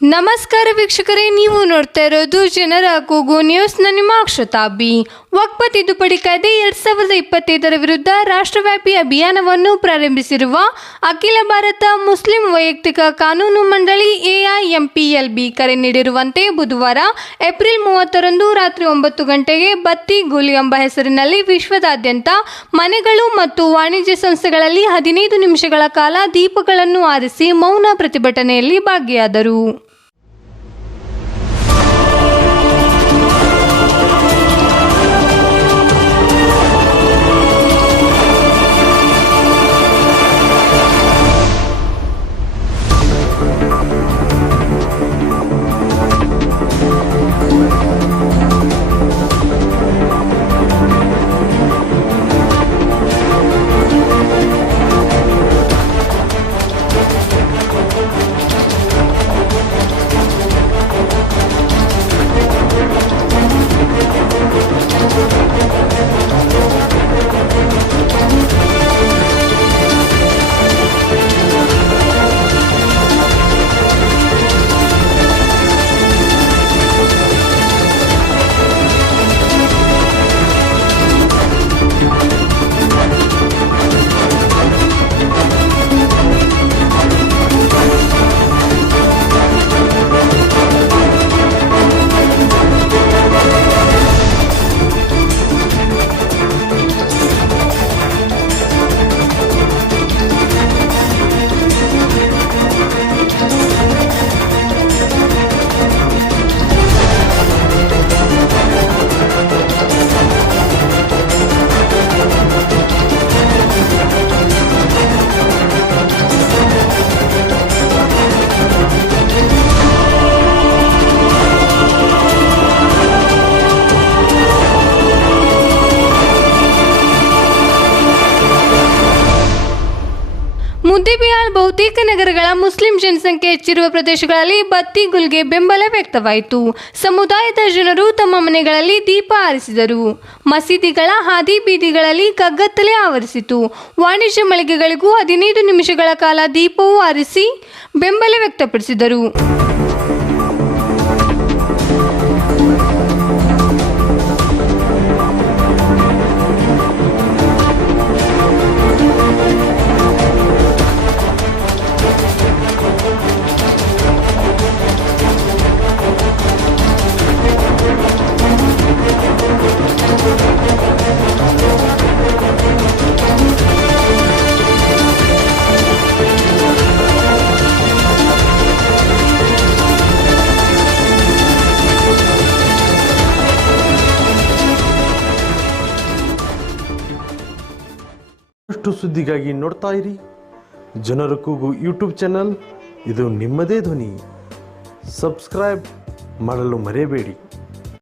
ನಮಸ್ಕಾರ ವೀಕ್ಷಕರೇ, ನೀವು ನೋಡ್ತಾ ಇರೋದು ಜನರ ಕೂಗು ನ್ಯೂಸ್ನ ನಿಮ್ಮ ಅಕ್ಷತಾ ಬಿ. ವಕ್ಫ್ ತಿದ್ದುಪಡಿ ಕಾಯ್ದೆ 2025ರ ವಿರುದ್ಧ ರಾಷ್ಟ್ರವ್ಯಾಪಿ ಅಭಿಯಾನವನ್ನು ಪ್ರಾರಂಭಿಸಿರುವ ಅಖಿಲ ಭಾರತ ಮುಸ್ಲಿಂ ವೈಯಕ್ತಿಕ ಕಾನೂನು ಮಂಡಳಿ AIMPLB ಕರೆ ನೀಡಿರುವಂತೆ ಬುಧವಾರ ಏಪ್ರಿಲ್ 30ರಂದು ರಾತ್ರಿ 9 ಗಂಟೆಗೆ ಬತ್ತಿ ಗುಲ್ ಎಂಬ ಹೆಸರಿನಲ್ಲಿ ವಿಶ್ವದಾದ್ಯಂತ ಮನೆಗಳು ಮತ್ತು ವಾಣಿಜ್ಯ ಸಂಸ್ಥೆಗಳಲ್ಲಿ 15 ನಿಮಿಷಗಳ ಕಾಲ ದೀಪಗಳನ್ನು ಆರಿಸಿ ಮೌನ ಪ್ರತಿಭಟನೆಯಲ್ಲಿ ಭಾಗಿಯಾದರು. ಮುದ್ದೇಬಿಹಾಳ್ ಬಹುತೇಕ ನಗರಗಳ ಮುಸ್ಲಿಂ ಜನಸಂಖ್ಯೆ ಹೆಚ್ಚಿರುವ ಪ್ರದೇಶಗಳಲ್ಲಿ ಬತ್ತಿ ಗುಲ್ಗೆ ಬೆಂಬಲ ವ್ಯಕ್ತವಾಯಿತು. ಸಮುದಾಯದ ಜನರು ತಮ್ಮ ಮನೆಗಳಲ್ಲಿ ದೀಪ ಆರಿಸಿದರು. ಮಸೀದಿಗಳ ಹಾದಿ ಬೀದಿಗಳಲ್ಲಿ ಕಗ್ಗತ್ತಲೆ ಆವರಿಸಿತು. ವಾಣಿಜ್ಯ ಮಳಿಗೆಗಳಿಗೂ 15 ನಿಮಿಷಗಳ ಕಾಲ ದೀಪವು ಆರಿಸಿ ಬೆಂಬಲ ವ್ಯಕ್ತಪಡಿಸಿದರು. ಅಷ್ಟು ಸುದ್ದಿಗಾಗಿ ನೋಡ್ತಾ ಇರಿ ಜನರ ಕೂಗು ಯೂಟ್ಯೂಬ್ ಚಾನಲ್. ಇದು ನಿಮ್ಮದೇ ಧ್ವನಿ. ಸಬ್ಸ್ಕ್ರೈಬ್ ಮಾಡಲು ಮರೆಯಬೇಡಿ.